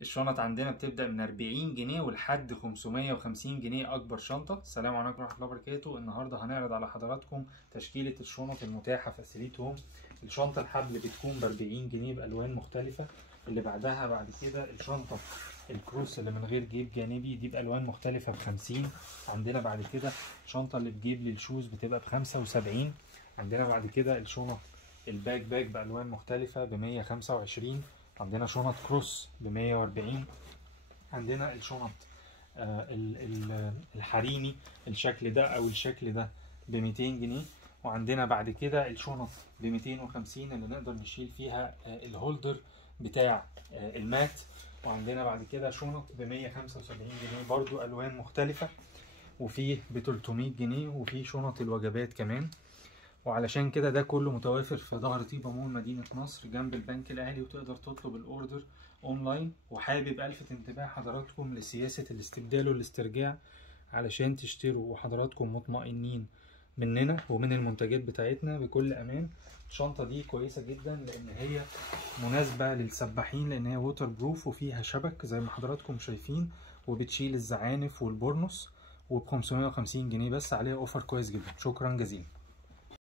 الشنط عندنا بتبدأ من 40 جنيه ولحد 550 جنيه أكبر شنطة. السلام عليكم ورحمة الله وبركاته. النهاردة هنعرض على حضراتكم تشكيلة الشنط المتاحة في أثريت هوم. الشنطة الحبل بتكون ب40 جنيه بألوان مختلفة. اللي بعد كده الشنطة الكروس اللي من غير جيب جانبي دي بألوان مختلفة ب50. عندنا بعد كده الشنطة اللي بجيب للشوز بتبقى ب75. عندنا بعد كده الشنط الباك بألوان مختلفة ب125. عندنا شنط كروس ب140. عندنا الشنط الحريمي الشكل ده او الشكل ده ب200 جنيه. وعندنا بعد كده الشنط ب250 اللي نقدر نشيل فيها الهولدر بتاع المات. وعندنا بعد كده شنط ب175 جنيه برضو الوان مختلفة، وفيه ب300 جنيه، وفيه شنط الوجبات كمان. وعلشان كده ده كله متوافر في ظهر طيبة مول مدينة نصر جنب البنك الأهلي، وتقدر تطلب الأوردر أونلاين. وحابب ألفت انتباه حضراتكم لسياسة الاستبدال والاسترجاع علشان تشتروا وحضراتكم مطمئنين مننا ومن المنتجات بتاعتنا بكل أمان. الشنطة دي كويسة جدا لأن هي مناسبة للسباحين، لأن هي ووتر بروف وفيها شبك زي ما حضراتكم شايفين، وبتشيل الزعانف والبورنوس، وب550 جنيه بس. عليها أوفر كويس جدا. شكرا جزيلا.